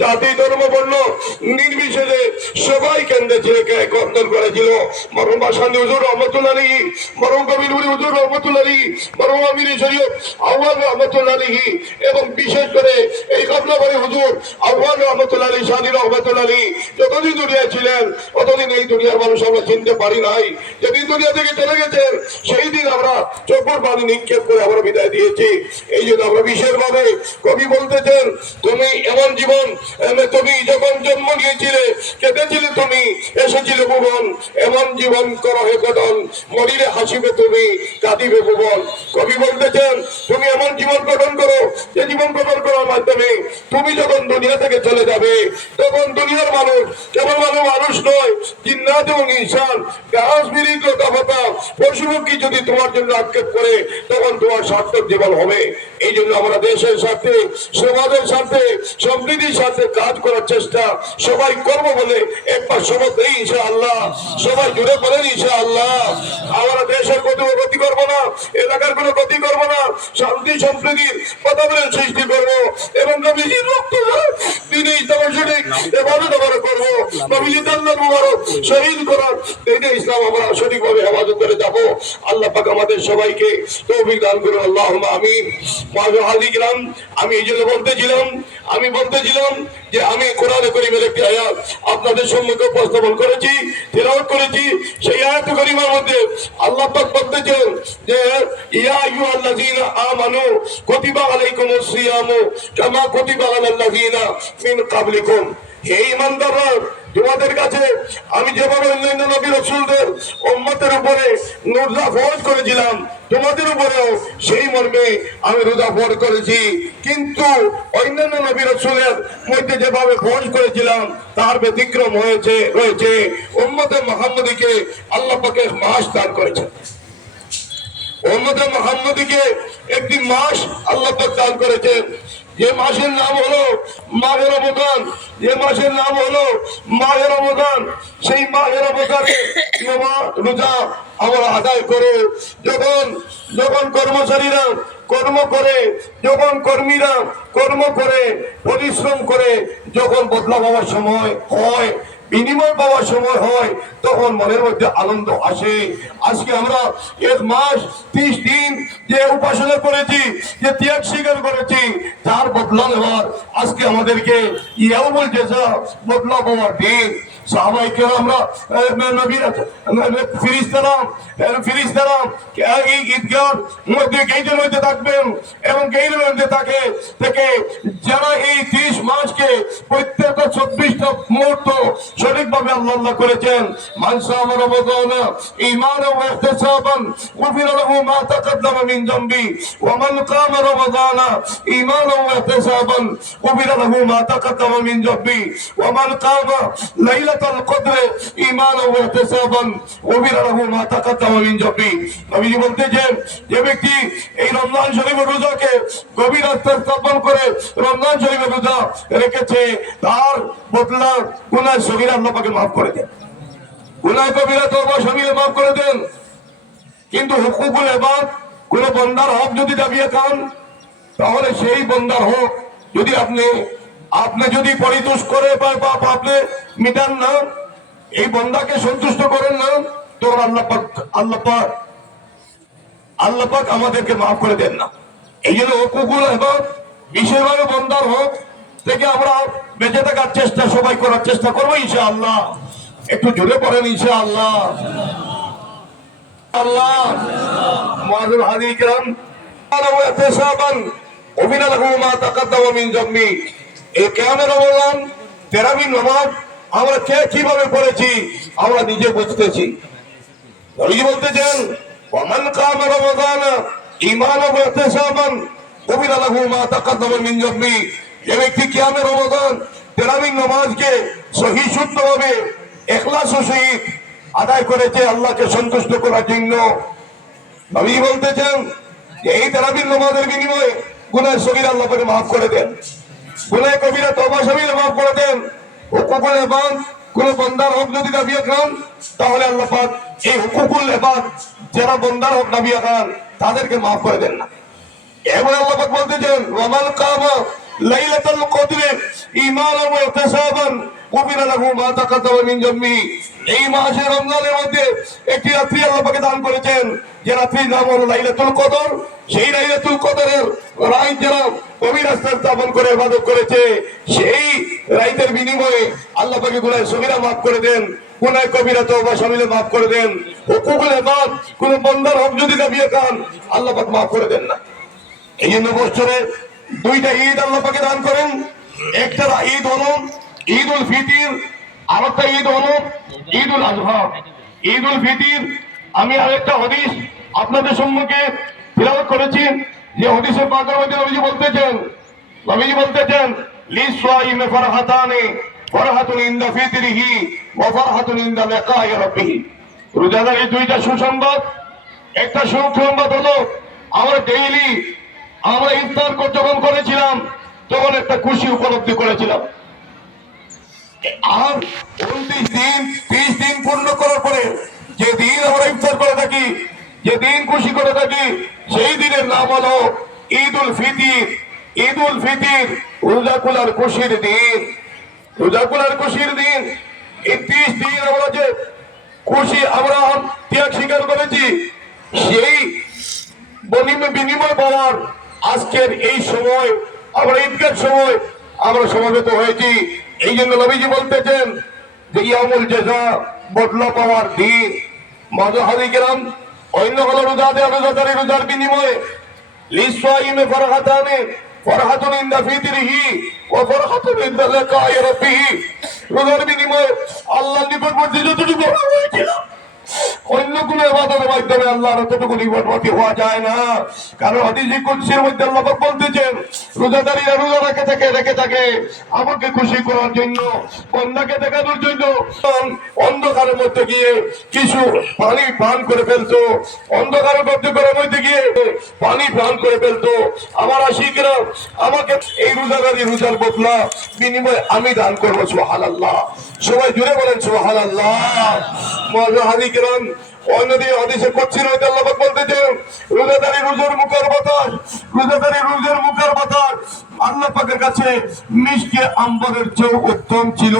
জাতি ধর্ম বর্ণ নির্বিশেষে সবাই কেন্দ্রে ছেলেকে একত্র করেছিল। মরহুম বাসান্দি হুজুর রহমতুল্লাহ আলাইহি, মরহুম কবির হুজুর রহমতুল্লাহ আলাইহি, মরহুম আমির শরীয়ত আউয়াল রহমতুল্লাহ আলাইহি এবং বিশেষ করে এই কাবলাবাড়ি হুজুর আউয়াল রহমতুল্লাহ আলাইহি, শাহী রহমতুল্লাহ আলাইহি যতদিন দুনিয়ায় ছিলেন ততদিন এই দুনিয়ার মানুষ আমরা চিনতে পারি নাই। যেদিন দুনিয়া থেকে চলে গেছেন সেই দিন আমরা চোখের পানি নিক্ষেপ করে আমরা বিদায় দিয়েছি। এই জন্য আমরা বিশেষভাবে কবি বলতেছেন, তুমি এমন জীবন, তুমি যখন জন্ম নিয়েছিলে কেঁদেছিলে, তুমি এসেছিলে ভুবন, এমন জীবন করো হে গঠন, মরিলে হাসিবে তুমি কাঁদিবে ভুবন। কবি বলতেছেন, তুমি এমন জীবন গঠন করো যে জীবন গঠন করার মাধ্যমে তুমি যখন দুনিয়া থেকে চলে যাবে তখন দুনিয়ার মানুষ কেবল মানুষ নয়, জিন্নাত এবং ইনসান, গাছ বিড়ি লতা পাতা পশু পক্ষী যদি তোমার জন্য আক্ষেপ করে তখন তোমার সার্থক জীবন হবে। এই জন্য আমরা দেশের সাথে, সমাজের সাথে, সম্প্রীতির সাথে কাজ করার চেষ্টা সবাই করবো বলে একবার শপথ নেই ইনশাআল্লাহ। সবাই জুড়ে বলেন ইনশাআল্লাহ। আমরা দেশের কোনো ক্ষতি করবো না, এলাকার কোনো ক্ষতি করবো না, শান্তি সম্প্রীতির বাতাবরণ সৃষ্টি করবো এবং নবীজির রক্ত দিনে ইসলামের সঠিক এবাদত আমরা করবো। নবীজি আল্লাহর মুবারক শহীদ করার দিনে ইসলাম আমরা সঠিকভাবে হেফাজত করে যাবো। আল্লাহ পাক আমাদের সবাইকে তৌফিক দান করুন, আল্লাহুম্মা আমিন। হাজিরাম, আমি এই জন্য বলতেছিলাম যে আমি কোরআনে কারীমের একটি আয়াত আপনাদের সম্মুখে উপস্থাপন করেছি, তিলাওয়াত করেছি। সেই আয়াত কারীমার মধ্যে আল্লাহ পাক বলতেছেন যে ইয়া আইয়ুহাল্লাযীনা আমানু কুতিবা আলাইকুমুস সিয়ামু কামা কুতিবা আলাল্লাযীনা মিন ক্বাবলিকুম। হে ঈমানদাররা, তোমাদের কাছে আমি যেভাবে অন্যান্য নবী রাসূলদের উম্মতের উপরে রোজা ফরজ করেছিলাম তোমাদের উপরেও সেই মর্মে আমি রোজা ফরজ করেছি। কিন্তু অন্যান্য নবী রাসূলের মধ্যে যেভাবে ফরজ করেছিলাম তার ব্যতিক্রম রয়েছে। উম্মতে মুহাম্মদীকে আল্লাহ পাক মাস দান করেছেন। উম্মতে মুহাম্মদীকে একটি মাস আল্লাহ পাক দান করেছেন, যে মাসের নাম হলো মাহে রমজান। যে মাসের নাম হলো মাহে রমজান। সেই মাহে রমজানে রোজা আমরা আদায় করে যখন কর্মচারীরা কর্ম করে, যখন কর্মীরা কর্ম করে, পরিশ্রম করে, যখন বদলা পাওয়ার সময় হয়, বিনিময় পাওয়ার সময় হয়, তখন মনের মধ্যে আনন্দ আসে। আজকে আমরা 1 মাস 30 দিন যে উপাসনা করেছি, যে ত্যাগ স্বীকার করেছি, তার বদলা নেওয়ার আজকে আমাদেরকে ইয়াউমুল জাযা বদলা পাওয়ার দিন। সাহাবায়ে কেরামরা নবীরা ফেরেশতারা এই ঈদগাহর মধ্যে গেটের মধ্যে থাকবেন এবং গেটের মধ্যে থেকে যারা এই 30 মাসকে প্রত্যেক 24টা মুহূর্ত সঠিকভাবে আল্লাহ করেছেন। মান সামা রমাদান ঈমানান ওয়া ইহতিসাবান গুফিরা লাহু মা তাকাদ্দামা মিন যামবি ওয়া মান কামা রমাদান ঈমানান ওয়া ইহতিসাবান গুফিরা লাহু মা তাকাদ্দামা মিন যামবি ওয়া মান কামা লাইলাতুল কদর ঈমানান ওয়া ইহতিসাবান গুফিরা লাহু মা তাকাদ্দামা মিন যামবি। নবী বলতেছেন, যে ব্যক্তি এই রমজান শরীফের রোজাকে গভীর আস্থা স্থাপন করে রমজান শরীফের রোজা রেখেছে, তার বদলা গুনাহ সগীরা আল্লাহ পাকে মাফ করে দেন, গুনাহ কবিরা তওবা সবিরা মাফ করে দেন। কিন্তু হুকুকুল ইবাদ, কোন বান্দার হক যদি দাবিয়ে খান, তাহলে সেই বান্দার হক যদি আপনি যদি পরিতোষ করে বা আপনি মিটান না, এই বান্দাকে সন্তুষ্ট করেন না, তখন আল্লাহ পাক আমাদেরকে মাফ করে দেন না। এই জন্য হুকুকুল ইবাদ বিশেষভাবে বান্দার হক থেকে আমরা বেঁচে থাকার চেষ্টা সবাই করার চেষ্টা করবো ইনশাআল্লাহ। একটু জোরে পড়েন ইনশাআল্লাহ। আল্লাহ মুআযির হাজির কিরাম ওয়া ইহতিসাবান ওমিনা লাহু মা তাকাদ্দামা মিন যামবি। এই কিয়ামে রমজান তারাবির নামাজ আমরা কিভাবে পড়েছি আমরা নিজে বুঝতেছি। নবী বলতেছেন, ওয়া মান কামা রমাদান ঈমানান ওয়া ইহতিসাবান ওমিনা লাহু মা তাকাদ্দামা মিন যামবি। যে ব্যক্তি কিয়ামে রমাদান তারাবির নামাজকে সহি শুদ্ধভাবে ইখলাস ও সহিত আদায় করেছে আল্লাহকে সন্তুষ্ট করার জন্য, নবী বলতেছেন যে এই তারাবির নামাজের বিনিময়ে গুনাহ সগীরা আল্লাহ পাক মাফ করে দেন, গুনাহ কবিরা তওবা সবিরা মাফ করে দেন। হুকুকুল ইবাদ, কোন বান্দার হক যদি দাবিয়ে খান, তাহলে আল্লাহ পাক এই হুকুকুল ইবাদ যারা বান্দার হক দাবিয়ে খান তাদেরকে মাফ করে দেন না। এবার আল্লাহ পাক বলতেছেন, ওয়া মান কামা লাইলাতুল কদরে ঈমানান ওয়া ইহতিসাবান গুফিরা লাহু মা তাকাদ্দামা মিন যামবি। এই মাসে রমজানের মধ্যে একটি রাত্রি আল্লাহ পাকে দান করেছেন, যে রাত্রির নাম হলো লাইলাতুল কদর। সেই লাইলাতুল কদরের রাত যারা গভীর রাস্তায় স্থাপন করে ইবাদত করেছে, সেই রাতের বিনিময়ে আল্লাহ পাকে গুনাহ সগীরা মাফ করে দেন, গুনাহ কবিরা তওবা শামিলে মাফ করে দেন। হুকুকুল ইবাদ, কোন বান্দার হক যদি কাবিয়ে খান আল্লাহ পাক মাফ করে দেন না। এই জন্য বছরে দুইটা ঈদ আল্লাহ পাকে দান করেন। একটা ঈদ হলো ঈদ উল ফিতর, আর একটা ঈদ হলো ঈদ উল আযহা। ঈদ উল ফিতর আমি আরেকটা হাদিস আপনাদের সম্মুখে তিলাওয়াত করেছি, যে হাদিসে পাকের মধ্যে নবীজি বলতেছেন লিসাইমি ফারহাতানি, ফারহাতুন ইনদা ফিতরিহি ওয়া ফারহাতুন ইনদা লিকাই রাব্বিহি। রোজাদারের দুইটা সুসংবাদ। একটা সুসংবাদ হলো আমরা ইফতার যখন করেছিলাম তখন একটা খুশি উপলব্ধি করেছিলাম। আর 29 দিন 30 দিন পূর্ণ করার পরে যে দিন আমরা ইফতার করে থাকি, যে দিন খুশি করে থাকি, সেই দিনের নাম হলো ঈদ উল ফিতর। ঈদ উল ফিতর রোজা খোলার খুশির দিন, রোজা খোলার খুশির দিন। এই 30 দিন আমরা যে খুশি আমরা ত্যাগ স্বীকার করেছি, সেই বিনিময় পাওয়ার আজকের এই সময় আমরা ঈদগার সময় আমরা সমবেত হয়েছি। এই জন্য নবীজি বলতেছেন যে ইয়ামুল জাযা, বদলা পাওয়ার দিন। মাযহাবি কেরাম অন্য হলো রোজাদারি রোজার বিনিময়ে লিসাইমি ফারহাতানি, ফারহাতুন ইনদা ফিতরিহি ওয়া ফারহাতুন ইনদা লিকাই রাব্বিহি। রোজার বিনিময়ে আল্লাহর নিকটবর্তী যতটুকু হয়েছিল, অন্য কোন ইবাদতের মাধ্যমে আল্লাহর ততটুকু নিকটবর্তী হওয়া যায় না। কারণ হাদিসে কুদসির মধ্যে আল্লাহ পাক বলতেছেন, রোজাদারীরা রোজা রেখে থাকে আমাকে খুশি করার জন্য, বান্দাকে দেখানোর জন্য। অন্ধকারের মধ্যে গিয়ে কিছু পানি পান করে ফেলতো, অন্ধকারের মধ্যে গিয়ে পানি পান করে ফেলতো। আমার আশিকরা আমাকে এই রোজার বদলা বিনিময়ে আমি দান করবো। সুবহানাল্লাহ, সবাই জুড়ে বলেন সুবহানাল্লাহ। মুআযিন কিরাম অন্যদিকে হাদিসে কুদসি রয়েছে আল্লাহ পাক বলতেছেন, রোজাদারি রোজার মুখের বাতাস, রোজাদারি রোজার মুখের বাতাস আল্লাহ পাকের কাছে মিষ্টি আম্বরের চেয়ে উত্তম ছিল।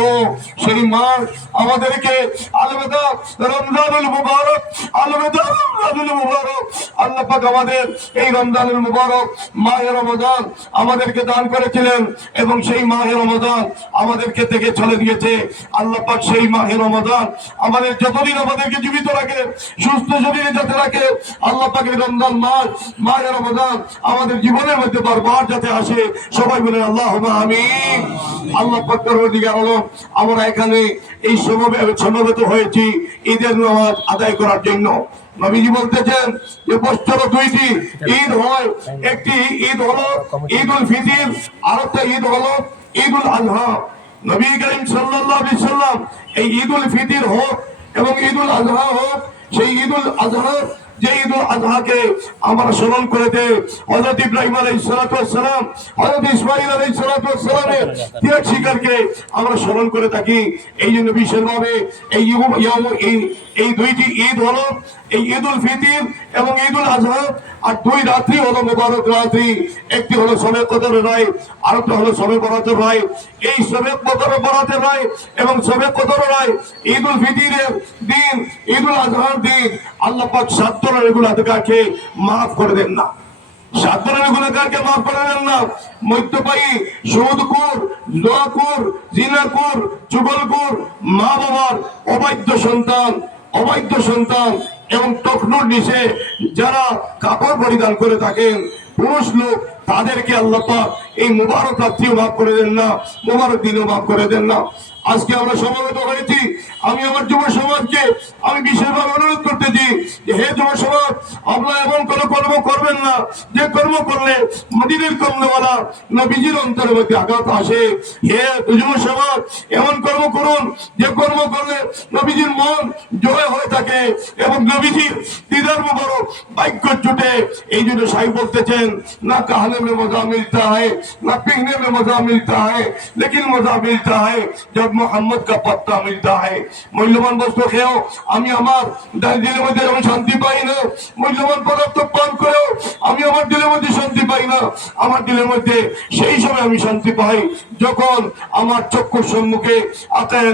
সেই মাস আমাদেরকে আলবেদা রমজানুল মুবারক, আলবেদা রমজানুল মুবারক। আল্লাহ পাক আমাদের এই রমজানুল মুবারক মাহে রমজান আমাদেরকে দান করেছিলেন, এবং সেই মাহে রমজান আমাদেরকে থেকে চলে গিয়েছে। আল্লাহ পাক সেই মাহে রমজান আমাদের যতদিন আমাদেরকে জীবিত রাখে, সুস্থ শরীরে যাতে রাখে, আল্লাহ পাকের রমজান মাস মাহে রমজান আমাদের জীবনের মধ্যে বারবার যাতে আসে, সবাই বলেন আল্লাহুম্মা আমিন। আল্লাহ পাক পরবর্তীকার আলম আমরা এখানে এই সমবেত হয়েছি ঈদের নামাজ আদায় করার জন্য। নবীজি বলতেছেন যে বছরে দুইটি ঈদ হয়, একটি ঈদ হলো ঈদ উল ফিতর, আর একটা ঈদ হলো ঈদ উল আযহা। নবী করিম সাল্লাল্লাহু আলাইহি সাল্লাম এই ঈদ উল ফিতর হোক এবং ঈদ উল আযহা হোক, সেই ঈদ উল আযহা যে ঈদ উল আযহাকে আমরা স্মরণ করেছে হযরত ইব্রাহিম আলাইহিস সালাতু ওয়াস সালাম, হযরত ইসমাঈল আলাইহিস সালাতু ওয়াস সালামের ত্যাগ স্বীকারকে আমরা স্মরণ করে থাকি। এই জন্য বিশেষভাবে এই দুইটি ঈদ হলো এই ঈদ উল ফিতর এবং ঈদ উল আযহা। আর দুই রাত্রি হলো মুবারক রাত্রি, একটি হলো শবে কদরের রাত, আরেকটা হলো শবে বরাতের রাত। এই শবে বরাতের রাত এবং শবে কদরের রাত, ঈদ উল ফিতরের দিন, ঈদ উল আযহার দিন আল্লাহ পাক 7 ধরনের গুনাহকে মাফ করে দেন না, 7 ধরনের গুনাহকে মাফ করে দেন না। মদ্যপায়ী, সুদখোর, জুয়াখোর, জিনাখোর, চুগলখোর, মা বাবার অবৈধ সন্তান এবং টকনুর নিচে যারা কাপড় পরিধান করে থাকেন পুরুষ লোক, তাদেরকে আল্লাহ পাক এই মুবারক রাত্রিও মাফ করে দেন না, মুবারক দিনও মাফ করে দেন না। আজকে আমরা সমবেত হয়েছি, আমি আমার যুব সমাজকে আমি বিশেষভাবে অনুরোধ করতেছি যে হে যুব সমাজ, আপনারা এমন কোনো কর্ম করবেন না যে কর্ম করলে মদিনার কমলাওয়ালা নবীজির অন্তরের মধ্যে আঘাত আসে। হে যুব সমাজ, এমন কর্ম করুন যে কর্ম করলে নবীজির মন জয় হয়ে থাকে এবং নবীজির দিদার মুবারক ভাগ্য জুটে। এই জন্য সাহেব বলতেছেন না কাহালে खाने में मजा मिलता है, न पीने में मजा मिलता है, लेकिन मजा मिलता है जब मोहम्मद का पत्ता मिलता है। মূল্যবান বস্তু খেয়েও আমি আমার দিলের মধ্যে আমি শান্তি পাই না, মূল্যবান পদার্থ পান করেও আমি আমার দিলের মধ্যে শান্তি পাই না। আমার দিলের মধ্যে সেই সময় আমি শান্তি পাই যখন আমার চক্ষুর সম্মুখে আতায়ে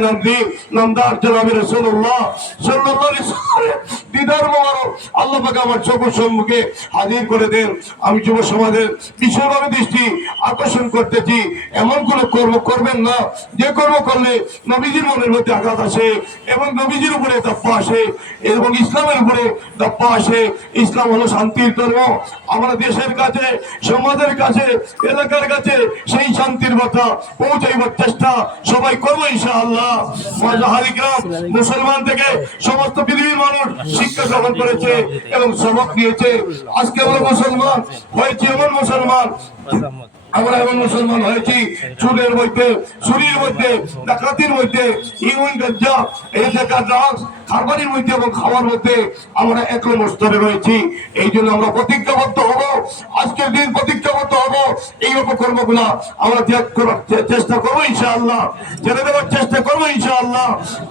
নামদার জনাবে রাসূলুল্লাহ সাল্লাল্লাহু আলাইহি ওয়াসাল্লাম দিদার মোবারক আল্লাহ পাক আমার চক্ষুর সম্মুখে হাজির করে দেন। আমি যুব সমাজের বিশেষভাবে দৃষ্টি আকর্ষণ করতেছি, এমন কোন কর্ম করবেন না যে কর্ম করলে নবীজির মনের মধ্যে আঘাত আসে এবং নবীজির উপরে ধাপ্পা আসে এবং ইসলামের উপরে ধাপ্পা আসে। ইসলাম হলো শান্তির ধর্ম। আমরা দেশের কাছে, সমাজের কাছে, এলাকার কাছে সেই শান্তির কথা পৌঁছাইবার চেষ্টা সবাই করবো ইনশাআল্লাহ। মুসলমান থেকে সমস্ত পৃথিবীর মানুষ শিক্ষা গ্রহণ করেছে এবং সবক নিয়েছে। আজকে আমরা মুসলমান হয়েছি, এমন মুসলমান আমরা এমন মুসলমান হয়েছি চুলের মধ্যে, চুরির মধ্যে, ডাকাতির মধ্যে, ইউন গঞ্জা, এই জায়গা ড্রাগস, খাবারের মধ্যে এবং খাওয়ার মধ্যে আমরা এক স্তরে রয়েছি। এই জন্য আমরা প্রতিজ্ঞাবদ্ধ হব, আজকের দিন প্রতিজ্ঞাবদ্ধ হব, এই অপকর্মগুলা আমরা ত্যাগ করার চেষ্টা করবো ইনশাআল্লাহ, ছেড়ে দেওয়ার চেষ্টা করবো ইনশাআল্লাহ।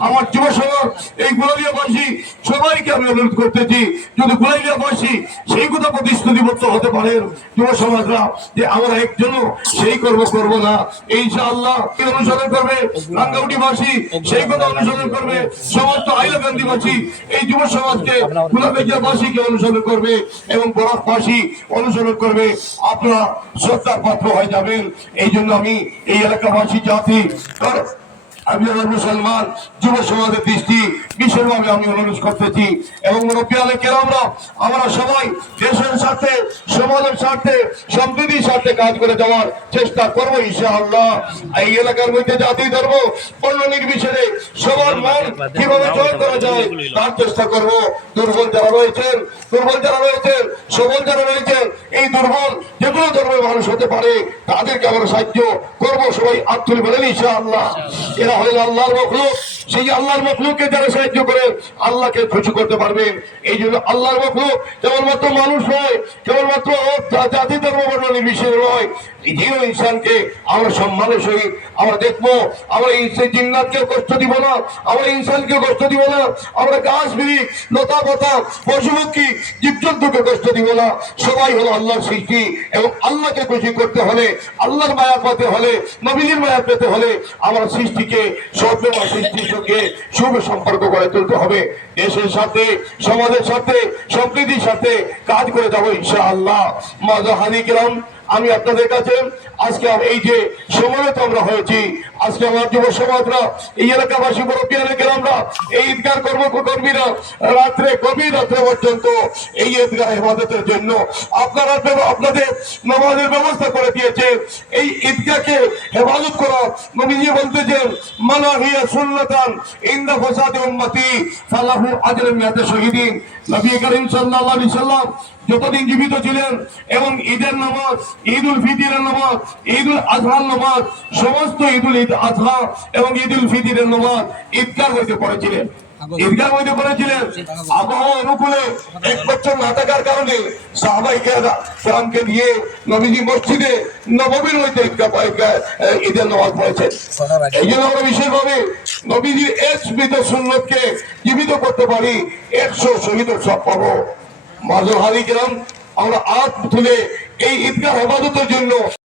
আমার যুব সমাজ, এই গুলালিয়াবাসী সবাইকে আমি অনুরোধ করতেছি, যদি গুলালিয়াবাসী সেই কথা প্রতিশ্রুতিবদ্ধ হতে পারেন যুব সমাজরা যে আমরা একজন সেই কর্ম করবো না ইনশাআল্লাহ, অনুসরণ করবে রাঙ্গাউটিবাসী, সেই কথা অনুসরণ করবে সমস্ত হাইলাকান্দিবাসী, এই যুব সমাজকে গুলাবেজিয়াবাসীকে অনুসরণ করবে এবং বরাকবাসী অনুসরণ করবে। আপনারা শ্রদ্ধার পাত্র হয়ে যাবেন। এই জন্য আমি এই এলাকাবাসী জাতি আমি আমার মুসলমান যুব সমাজের দৃষ্টি বিশেষভাবে আমি অনুরোধ করতেছি এবং মুরব্বিয়ালে কেরামরা আমরা সবাই দেশের সাথে, সমাজের স্বার্থে, সম্প্রীতির স্বার্থে কাজ করে যাওয়ার চেষ্টা করবো ইনশাআল্লাহ। এই এলাকার মধ্যে জাতি ধর্ম বর্ণ নির্বিশেষে সবার মন কিভাবে জয় করা যায় তার চেষ্টা করবো। দুর্বল যারা রয়েছেন, সবল যারা রয়েছেন, এই দুর্বল যে কোনো ধর্মের মানুষ হতে পারে, তাদেরকে আমরা সাহায্য করবো। সবাই আত্মীয় বলেন ইনশাআল্লাহ। এরা হলেন আল্লাহর মখলুক, সেই আল্লাহর মখলুককে যারা সাহায্য করেন আল্লাহকে খুশি করতে পারবেন। এই জন্য আল্লাহর মখলুক কেবলমাত্র মানুষ নয়, কেবলমাত্র জাতি ধর্ম বর্ণ নির্বিশেষে নয়, যে ইনসানকে আমরা সম্মানের সহিত আমরা দেখবো। আমরা সেই জিন্নাতকে কষ্ট দিব না, আমরা ইনসানকে কষ্ট দিব না, আমরা গাছ বিড়ি, লতা পাতা, পশুপক্ষী, জীবজন্তুকে কষ্ট দিব না। সবাই হলো আল্লাহর সৃষ্টি এবং আল্লাহকে খুশি করতে হলে, আল্লাহর মায়া পেতে হলে, নবীর মায়া পেতে হলে আমরা সৃষ্টিকে সভ্যময় সৃষ্টির সঙ্গে শুভ সম্পর্ক গড়ে তুলতে হবে। দেশের সাথে, সমাজের সাথে, সম্প্রীতির সাথে কাজ করে যাবো ইনশাআল্লাহ। মাযহারি কিরাম, আমি আপনাদের কাছে আজকে এই যে সমবেত আমরা হয়েছি, আজকে আমার যুব সমাজরা, এই এলাকাবাসী মুরব্বিয়ানে কেরামরা, এই ঈদগাহ কর্মীরা রাত্রে, গভীর রাত্রে পর্যন্ত এই ঈদগাহ ইবাদতের জন্য আপনারা আপনাদের নামাজের ব্যবস্থা করে দিয়েছে। এই ঈদগাহকে হেফাজত করা, নবীজি বলতেছেন মানা হিয়া সুন্নাতান ইনদা ফাসাদি উম্মতি ফালাহু আজরুন মিয়াতে শহীদিন। নবী করিম সাল্লাল্লাহু আলাইহি সাল্লাম যতদিন জীবিত ছিলেন এবং ঈদের নামাজ, ঈদুল ফিতরের নামাজ, ঈদুল আজহার নামাজ, সমস্ত ঈদুল আজহা এবং ঈদুল ফিতরের নামাজ ঈদগাহ হইতে পড়েছিলেন। আবহাওয়া অনুকূলে 1 বছর না থাকার কারণে সাহাবায়ে কেরামকে নিয়ে নবীজি মসজিদে নববীর মধ্যে ঈদের নামাজ পড়েছেন। এই জন্য আমরা বিশেষভাবে নবীজির এক স্মৃত সুন্নতকে জীবিত করতে পারি, 100 শহীদের সব পাবো। মাযহারি কিরাম, আমরা আজ তুলে এই ঈদগাহ হেফাজতের জন্য